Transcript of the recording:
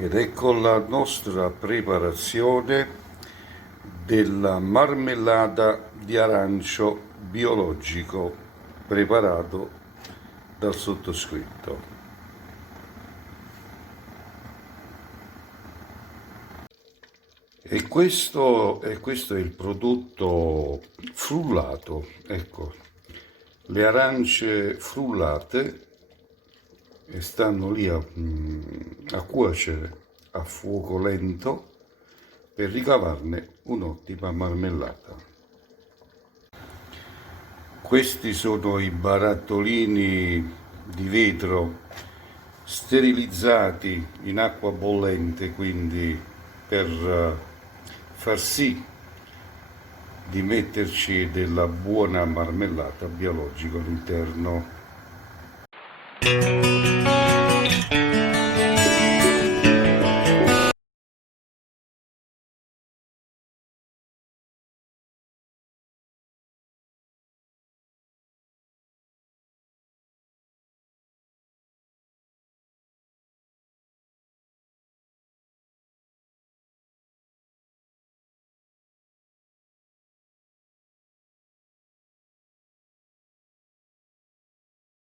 Ed ecco la nostra preparazione della marmellata di arancio biologico preparato dal sottoscritto. E questo è il prodotto frullato, ecco, le arance frullate e stanno lì a cuocere a fuoco lento per ricavarne un'ottima marmellata. Questi sono i barattolini di vetro sterilizzati in acqua bollente, quindi per far sì di metterci della buona marmellata biologica all'interno.